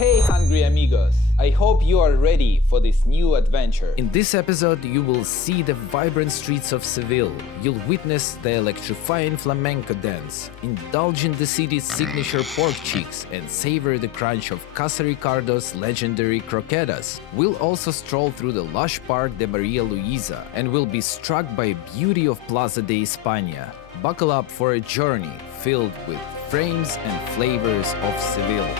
Hey hungry amigos, I hope you are ready for this new adventure. In this episode you will see the vibrant streets of Seville, you'll witness the electrifying flamenco dance, indulge in the city's signature pork cheeks and savor the crunch of Kasa Ricardos' legendary croquetas. We'll also stroll through the lush park de Maria Luisa and will be struck by the beauty of Plaza de Espia. Buckle up for a journey filled with frames and flavors of Seville.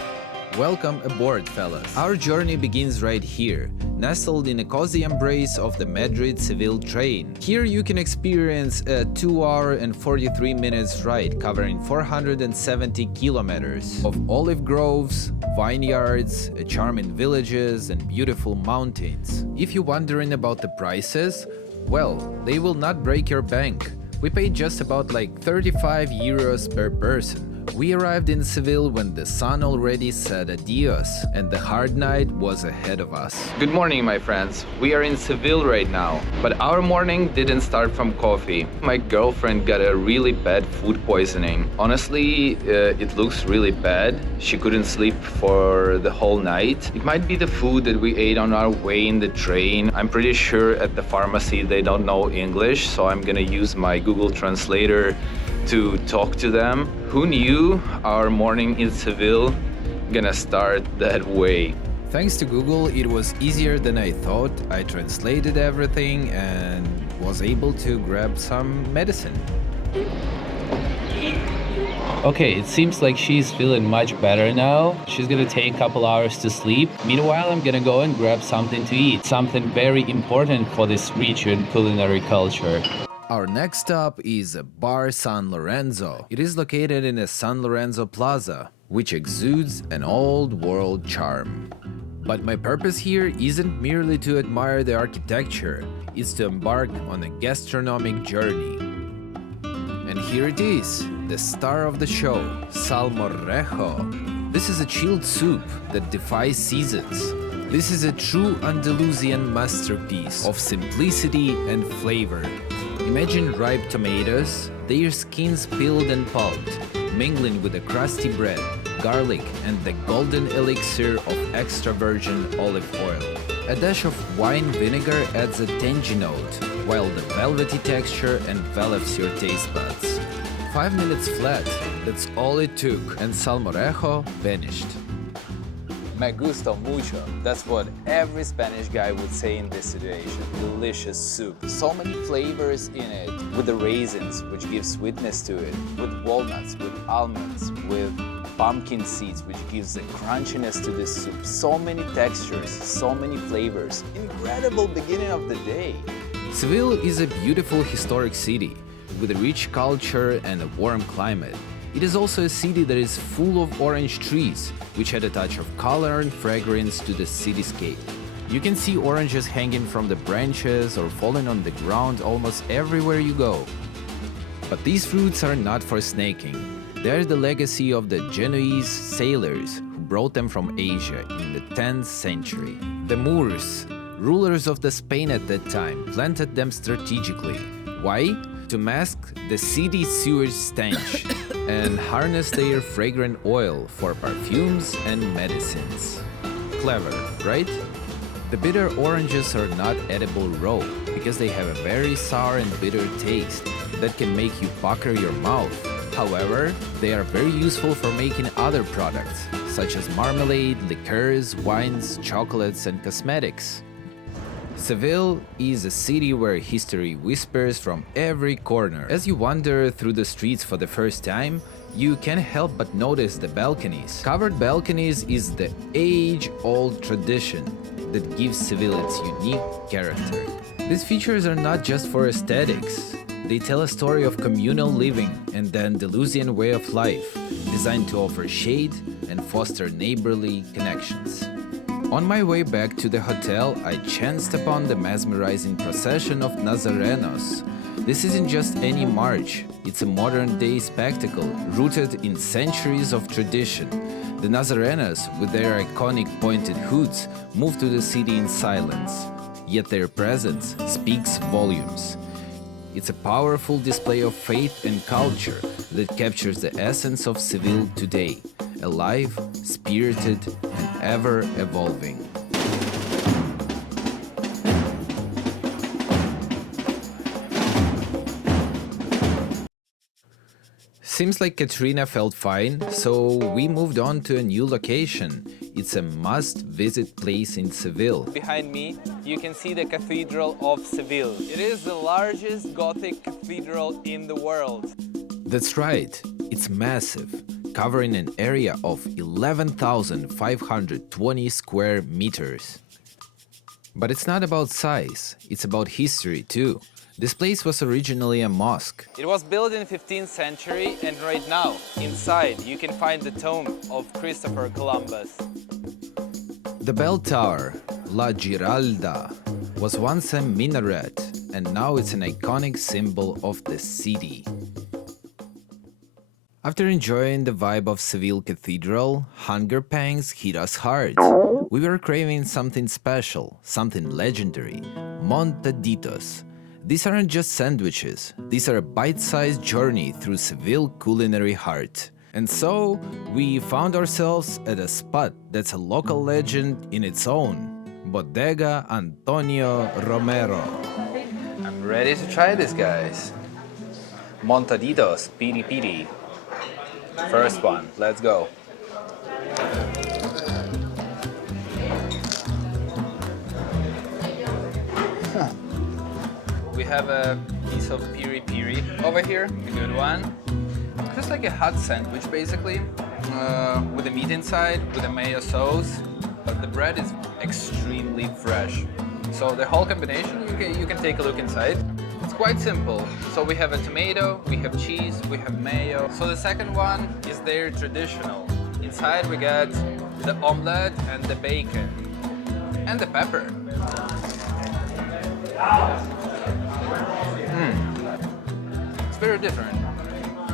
Welcome aboard, fellas. Our journey begins right here, nestled in a cozy embrace of the Madrid-Seville train. Here you can experience a 2-hour and 43 minutes ride covering 470 kilometers of olive groves, vineyards, charming villages and beautiful mountains. If you're wondering about the prices, well, they will not break your bank. We paid just about like 35 euros per person. We arrived in Seville when the sun already said adios and the hard night was ahead of us. Good morning, my friends. We are in Seville right now, but our morning didn't start from coffee. My girlfriend got a really bad food poisoning. Honestly, it looks really bad. She couldn't sleep for the whole night. It might be the food that we ate on our way in the train. I'm pretty sure at the pharmacy they don't know English, so I'm gonna use my Google Translator to talk to them. Who knew our morning in Seville gonna start that way? Thanks to Google, it was easier than I thought. I translated everything and was able to grab some medicine. Okay, it seems like she's feeling much better now. She's gonna take a couple hours to sleep. Meanwhile, I'm gonna go and grab something to eat. Something very important for this region culinary culture. Our next stop is Bar San Lorenzo. It is located in a San Lorenzo plaza, which exudes an old-world charm. But my purpose here isn't merely to admire the architecture, it's to embark on a gastronomic journey. And here it is, the star of the show, Sal Moro. This is a chilled soup that defies seasons. This is a true Andalusian masterpiece of simplicity and flavor. Imagine ripe tomatoes, their skins peeled and pulped, mingling with the crusty bread, garlic, and the golden elixir of extra virgin olive oil. A dash of wine vinegar adds a tangy note, while the velvety texture envelops your taste buds. 5 minutes flat, that's all it took, and Sal Moro vanished. Me gusta mucho. That's what every Spanish guy would say in this situation. Delicious soup. So many flavors in it. With the raisins, which give sweetness to it. With walnuts, with almonds, with pumpkin seeds, which gives the crunchiness to this soup. So many textures, so many flavors. Incredible beginning of the day. Seville is a beautiful historic city with a rich culture and a warm climate. It is also a city that is full of orange trees, which add a touch of color and fragrance to the cityscape. You can see oranges hanging from the branches or falling on the ground almost everywhere you go. But these fruits are not for snaking. They are the legacy of the Genoese sailors who brought them from Asia in the 10th century. The Moors, rulers of the Spain at that time, planted them strategically. Why? To mask the city sewage stench and harness their fragrant oil for perfumes and medicines. Clever, right? The bitter oranges are not edible raw because they have a very sour and bitter taste that can make you pucker your mouth. However, they are very useful for making other products, such as marmalade, liqueurs, wines, chocolates, and cosmetics. Seville is a city where history whispers from every corner. As you wander through the streets for the first time, you can't help but notice the balconies. Covered balconies is the age-old tradition that gives Seville its unique character. These features are not just for aesthetics. They tell a story of communal living and the Andalusian way of life, designed to offer shade and foster neighborly connections. On my way back to the hotel, I chanced upon the mesmerizing procession of Nazarenos. This isn't just any march, it's a modern-day spectacle rooted in centuries of tradition. The Nazarenos, with their iconic pointed hoods, move to the city in silence, yet their presence speaks volumes. It's a powerful display of faith and culture that captures the essence of Seville today, alive, spirited, and ever evolving. Seems like Katrina felt fine, so we moved on to a new location. It's a must-visit place in Seville. Behind me, you can see the Cathedral of Seville. It is the largest Gothic cathedral in the world. That's right, it's massive, covering an area of 11,520 square meters. But it's not about size, it's about history too. This place was originally a mosque. It was built in the 15th century, and right now, inside, you can find the tomb of Christopher Columbus. The bell tower, La Giralda, was once a minaret, and now it's an iconic symbol of the city. After enjoying the vibe of Seville Cathedral, hunger pangs hit us hard. We were craving something special, something legendary, montaditos. These aren't just sandwiches, these are a bite-sized journey through Seville culinary heart. And so, we found ourselves at a spot that's a local legend in its own, Bodega Antonio Romero. I'm ready to try this, guys. Montaditos, piri piri. First one, let's go. We have a piece of piri piri over here, a good one. Just like a hot sandwich, basically, with the meat inside, with a mayo sauce. But the bread is extremely fresh. So the whole combination, you can take a look inside. It's quite simple. So we have a tomato, we have cheese, we have mayo. So the second one is their traditional. Inside we got the omelette and the bacon and the pepper. It's very different.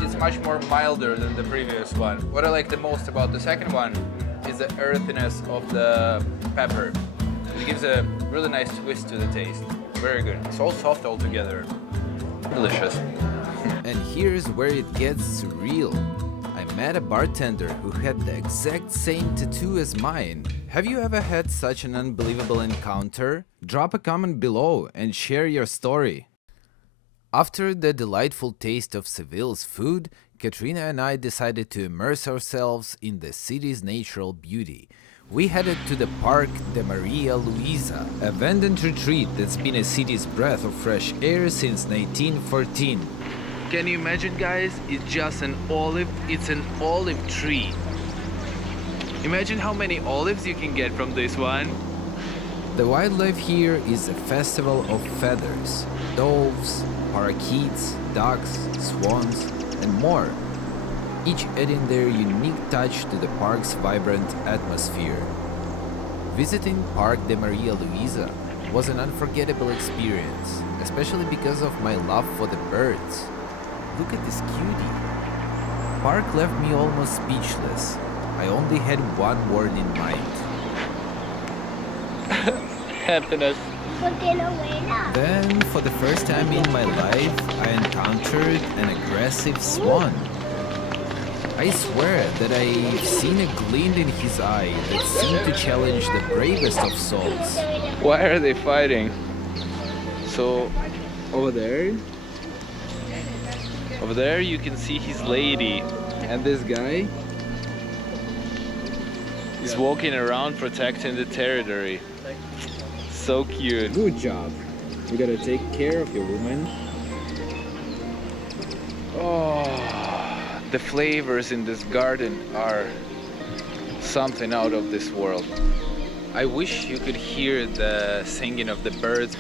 It's much more milder than the previous one. What I like the most about the second one is the earthiness of the pepper. It gives a really nice twist to the taste. Very good. It's all soft altogether. Delicious. And here's where it gets surreal. I met a bartender who had the exact same tattoo as mine. Have you ever had such an unbelievable encounter? Drop a comment below and share your story. After the delightful taste of Seville's food, Katrina and I decided to immerse ourselves in the city's natural beauty. We headed to the Park de Maria Luisa, a verdant retreat that's been a city's breath of fresh air since 1914. Can you imagine, guys? It's just an olive. It's an olive tree. Imagine how many olives you can get from this one. The wildlife here is a festival of feathers, doves, parakeets, ducks, swans, and more, each adding their unique touch to the park's vibrant atmosphere. Visiting Park de Maria Luisa was an unforgettable experience, especially because of my love for the birds. Look at this cutie. Park left me almost speechless. I only had one word in mind. Happiness. Then, for the first time in my life, I encountered an aggressive swan. I swear that I've seen a glint in his eye that seemed to challenge the bravest of souls. Why are they fighting? So, over there you can see his lady. And this guy is walking around protecting the territory. So cute. Good job. You gotta take care of your woman. Oh, the flavors in this garden are something out of this world. I wish you could hear the singing of the birds.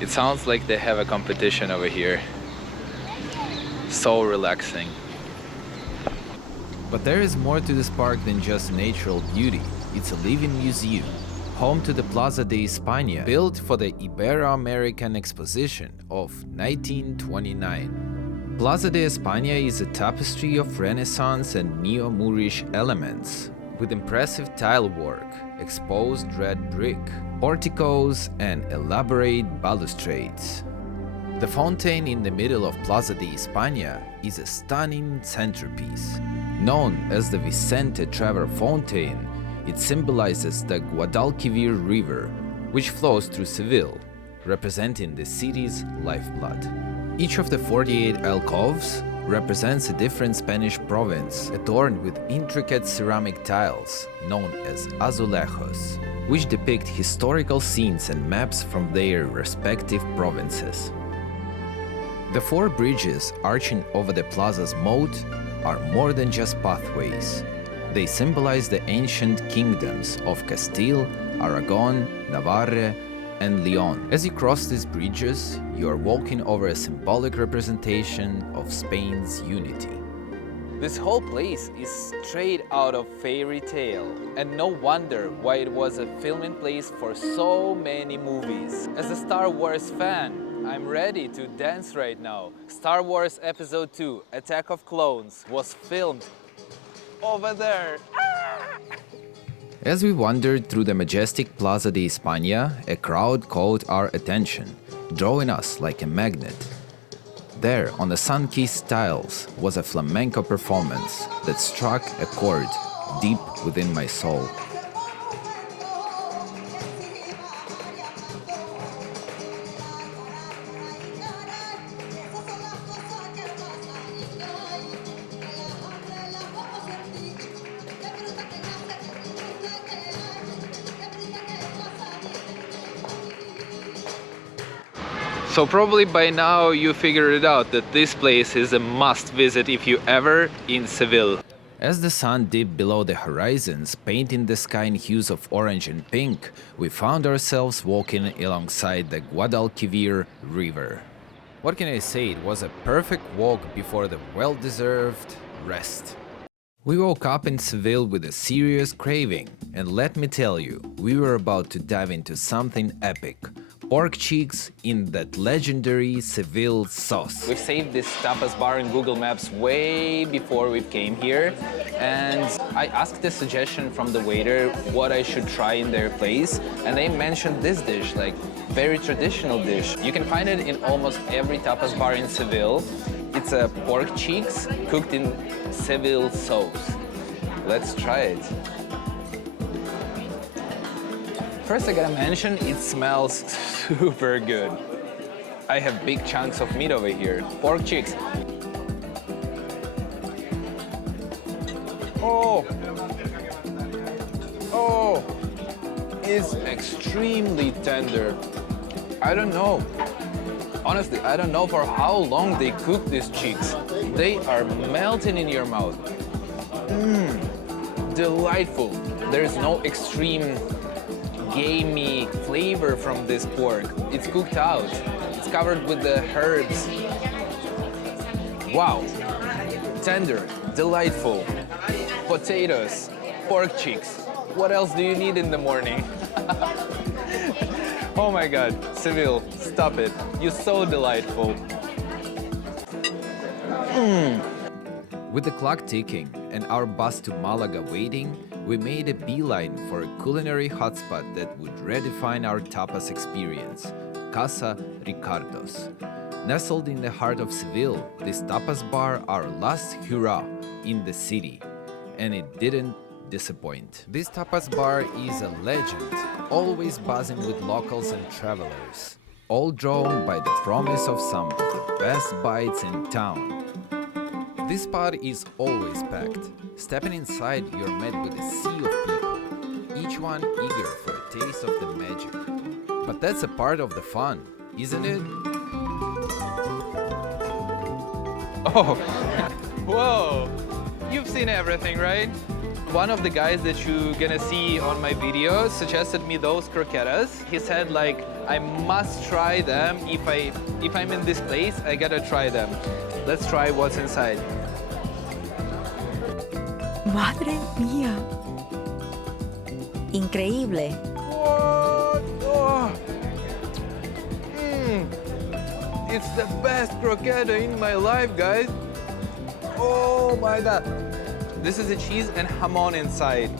It sounds like they have a competition over here. So relaxing. But there is more to this park than just natural beauty. It's a living museum, home to the Plaza de Espia, built for the Ibero-American Exposition of 1929. Plaza de Espia is a tapestry of Renaissance and Neo-Moorish elements, with impressive tile work, exposed red brick, porticos, and elaborate balustrades. The fountain in the middle of Plaza de Espia is a stunning centerpiece. Known as the Vicente Traver Fountain, it symbolizes the Guadalquivir River, which flows through Seville, representing the city's lifeblood. Each of the 48 alcoves represents a different Spanish province adorned with intricate ceramic tiles known as azulejos, which depict historical scenes and maps from their respective provinces. The four bridges arching over the plaza's moat are more than just pathways. They symbolize the ancient kingdoms of Castile, Aragon, Navarre, and Leon. As you cross these bridges, you are walking over a symbolic representation of Spain's unity. This whole place is straight out of fairy tale, and no wonder why it was a filming place for so many movies. As a Star Wars fan, I'm ready to dance right now. Star Wars Episode 2, Attack of Clones, was filmed over there. As we wandered through the majestic Plaza de Espia, a crowd caught our attention, drawing us like a magnet. There, on the sun-kissed tiles, was a flamenco performance that struck a chord deep within my soul. So probably by now you figured it out that this place is a must visit if you ever in Seville. As the sun dipped below the horizons, painting the sky in hues of orange and pink, we found ourselves walking alongside the Guadalquivir River. What can I say, it was a perfect walk before the well-deserved rest. We woke up in Seville with a serious craving, and let me tell you, we were about to dive into something epic. Pork cheeks in that legendary Seville sauce. We saved this tapas bar in Google Maps way before we came here, and I asked a suggestion from the waiter what I should try in their place, and they mentioned this dish, like very traditional dish. You can find it in almost every tapas bar in Seville. It's a pork cheeks cooked in Seville sauce. Let's try it. First I gotta mention, it smells super good. I have big chunks of meat over here. Pork cheeks. Oh, it's extremely tender. I don't know. Honestly, I don't know for how long they cook these cheeks. They are melting in your mouth. Delightful. There's no extreme gamey flavor from this pork. It's cooked out. It's covered with the herbs. Wow. Tender, delightful. Potatoes, pork cheeks. What else do you need in the morning? Oh my God, Seville, stop it. You're so delightful. With the clock ticking and our bus to Malaga waiting, we made a beeline for a culinary hotspot that would redefine our tapas experience, Kasa Ricardos. Nestled in the heart of Seville, this tapas bar our last hurrah in the city, and it didn't disappoint. This tapas bar is a legend, always buzzing with locals and travelers, all drawn by the promise of some of the best bites in town. This spot is always packed. Stepping inside, you're met with a sea of people, each one eager for a taste of the magic. But that's a part of the fun, isn't it? Oh, whoa! You've seen everything, right? One of the guys that you're gonna see on my videos suggested me those croquetas. He said like, I must try them. If I'm in this place, I gotta try them. Let's try what's inside. Madre mía. Increíble. What? Oh. It's the best croqueta in my life, guys. Oh my God. This is a cheese and jamon inside.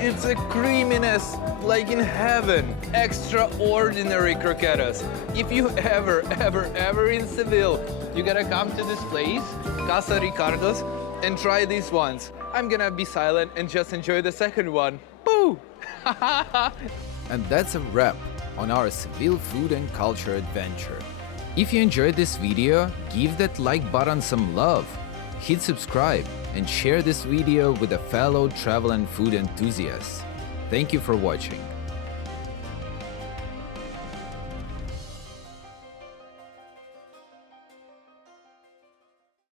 It's a creaminess like in heaven. Extraordinary croquetas. If you ever in Seville, you gotta come to this place, Kasa Ricardos, and try these ones. I'm gonna be silent and just enjoy the second one. Boo! And that's a wrap on our Seville food and culture adventure. If you enjoyed this video, give that like button some love, hit subscribe, and share this video with a fellow travel and food enthusiast. Thank you for watching.